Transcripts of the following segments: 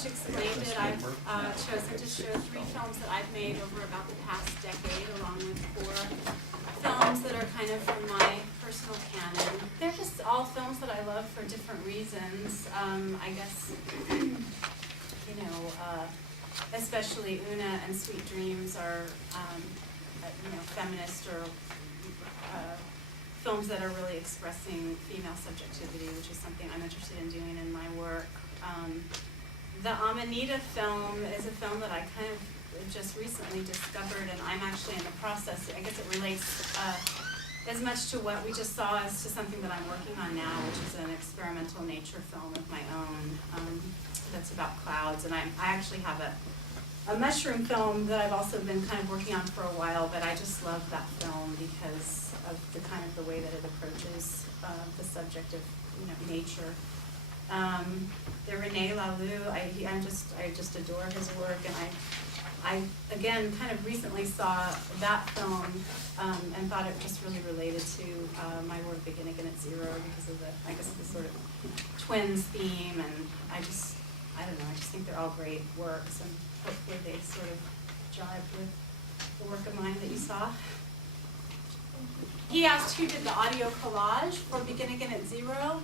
much explained it. I've chosen to show 3 films that I've made over about the past decade, along with 4 films that are kind of from my personal canon. They're just all films that I love for different reasons. I guess, you know, especially Una and Sweet Dreams are, you know, feminist or films that are really expressing female subjectivity, which is something I'm interested in doing in my work. The Amanita film is a film that I kind of just recently discovered, and I'm actually in the process. I guess it relates as much to what we just saw as to something that I'm working on now, which is an experimental nature film of my own that's about clouds. And I actually have a mushroom film that I've also been kind of working on for a while, but I just love that film because of the kind of the way that it approaches the subject of, you know, nature. The René Laloux, I just adore his work, and I again kind of recently saw that film and thought it just really related to my work Beginning at Zero because of the, I guess, the sort of twins theme, and I don't know, I just think they're all great works, and hopefully they sort of jive with the work of mine that you saw. He asked who did the audio collage for Beginning at Zero.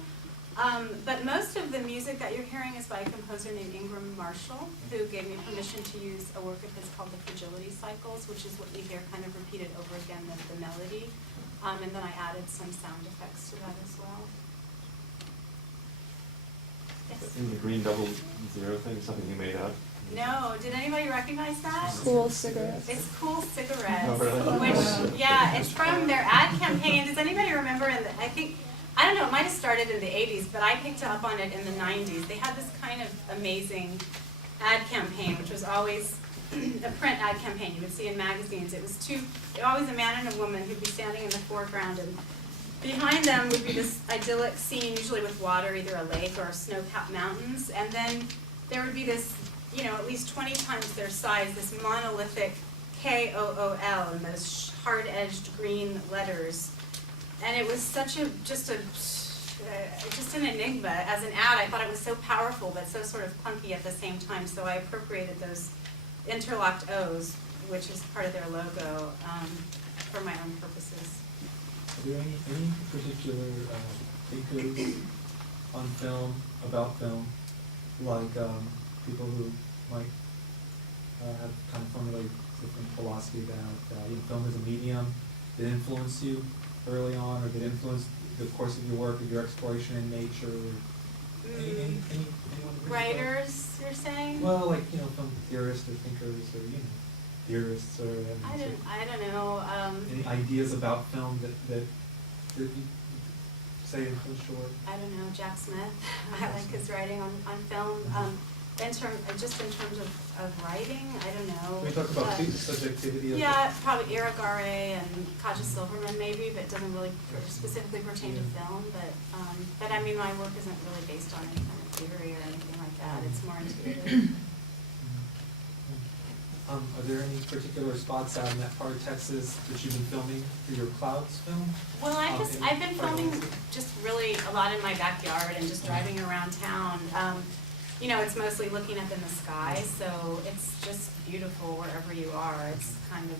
But most of the music that you're hearing is by a composer named Ingram Marshall, who gave me permission to use a work of his called the Fragility Cycles, which is what you hear kind of repeated over again with the melody. And then I added some sound effects to that as well. Yes? In the green double zero thing, something you made up? No, did anybody recognize that? Cool cigarettes. It's Cool Cigarettes, Oh, really? which, yeah, it's from their ad campaign. Does anybody remember, I don't know, it might have started in the 80s, but I picked up on it in the 90s. They had this kind of amazing ad campaign, which was always a print ad campaign you would see in magazines. It was always a man and a woman who'd be standing in the foreground, and behind them would be this idyllic scene, usually with water, either a lake or snow-capped mountains, and then there would be this, you know, at least 20 times their size, this monolithic K-O-O-L in those hard-edged green letters. And it was such just an enigma. As an ad, I thought it was so powerful, but so sort of clunky at the same time. So I appropriated those interlocked O's, which is part of their logo, for my own purposes. Are there any particular thinkers on film, about film, like people who might have kind of formulated different philosophy about film as a medium that influenced you early on, or that influenced the course of your work, of your exploration in nature? Anyone? Writers, you're saying? Well, like, you know, film theorists or thinkers, or, you know, theorists, or I don't know. any ideas about film that you say influenced your work? I don't know. Jack Smith. I like his writing on film. In terms of writing, I don't know. We talk about the subjectivity of yeah, probably Irigaray and Kaja Silverman maybe, but it doesn't really specifically pertain to film. But I mean, my work isn't really based on any kind of theory or anything like that. It's more intuitive. Are there any particular spots out in that part of Texas that you've been filming for your Clouds film? Well, I've been filming just really a lot in my backyard and just driving around town. You know, it's mostly looking up in the sky, so it's just beautiful wherever you are. It's kind of,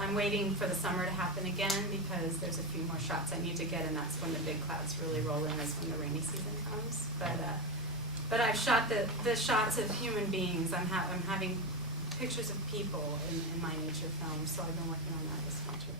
I'm waiting for the summer to happen again because there's a few more shots I need to get, and that's when the big clouds really roll in, is when the rainy season comes. But I've shot the shots of human beings. I'm having pictures of people in my nature films, so I've been working on that this winter.